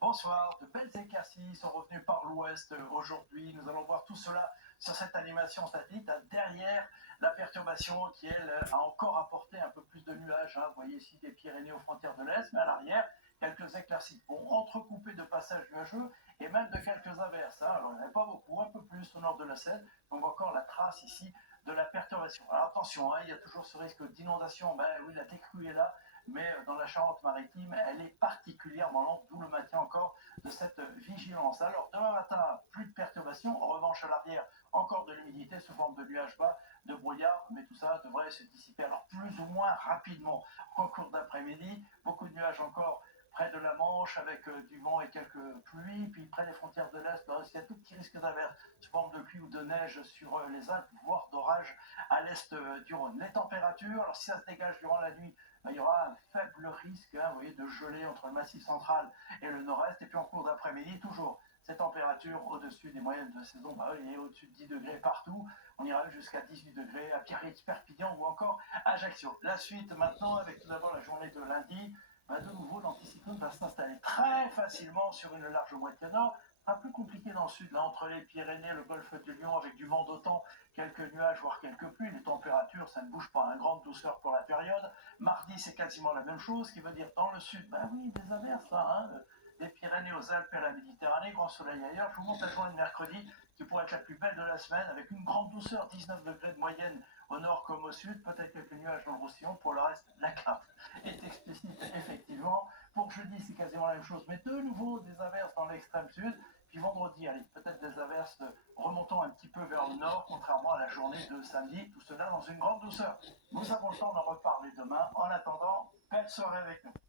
Bonsoir, de belles éclaircies sont revenues par l'ouest aujourd'hui. Nous allons voir tout cela sur cette animation satellite derrière la perturbation qui, elle, a encore apporté un peu plus de nuages. Vous voyez ici des Pyrénées aux frontières de l'Est, mais à l'arrière, quelques éclaircies. Bon, entrecoupées de passages nuageux et même de quelques averses. Alors, il n'y en a pas beaucoup, un peu plus au nord de la Seine. On voit encore la trace ici de la perturbation. Alors attention, il y a toujours ce risque d'inondation. Ben oui, la décrue est là, mais dans la Charente-Maritime, elle est particulièrement lente, d'où le maintien encore de cette vigilance. Alors demain matin, plus de perturbations. En revanche, à l'arrière, encore de l'humidité sous forme de nuages bas, de brouillard, mais tout ça devrait se dissiper alors plus ou moins rapidement en cours d'après-midi. Beaucoup de nuages encore près de la Manche avec du vent et quelques pluies, puis près des frontières de l'Est, il y a tout petit risque d'averse sous forme de pluie ou de neige sur les Alpes, voire d'orage à l'est du Rhône. Les températures, alors si ça se dégage durant la nuit, il y aura un faible risque vous voyez, de gelée entre le massif central et le nord-est, et puis en cours d'après-midi, toujours ces températures au-dessus des moyennes de saison, il est au-dessus de 10 degrés partout, on ira jusqu'à 18 degrés à Biarritz, Perpignan ou encore Ajaccio. La suite maintenant avec tout d'abord la journée de lundi, de nouveau l'anticyclone va s'installer très facilement sur une large moitié nord. Un peu compliqué dans le sud, là, entre les Pyrénées, le golfe du Lion, avec du vent d'automne, quelques nuages, voire quelques pluies. Les températures, ça ne bouge pas, une grande douceur pour la période. Mardi, c'est quasiment la même chose, ce qui veut dire dans le sud, oui, des averses, là, des Pyrénées aux Alpes et à la Méditerranée, grand soleil ailleurs. Je vous montre la journée de mercredi, qui pourrait être la plus belle de la semaine, avec une grande douceur, 19 degrés de moyenne au nord comme au sud, peut-être quelques nuages dans le Roussillon. Pour le reste, la carte est explicite, effectivement. Pour jeudi, c'est quasiment la même chose, mais de nouveau des averses dans l'extrême sud. Puis vendredi, allez, peut-être des averses remontant un petit peu vers le nord, contrairement à la journée de samedi. Tout cela dans une grande douceur. Nous avons le temps d'en reparler demain. En attendant, belle soirée avec nous.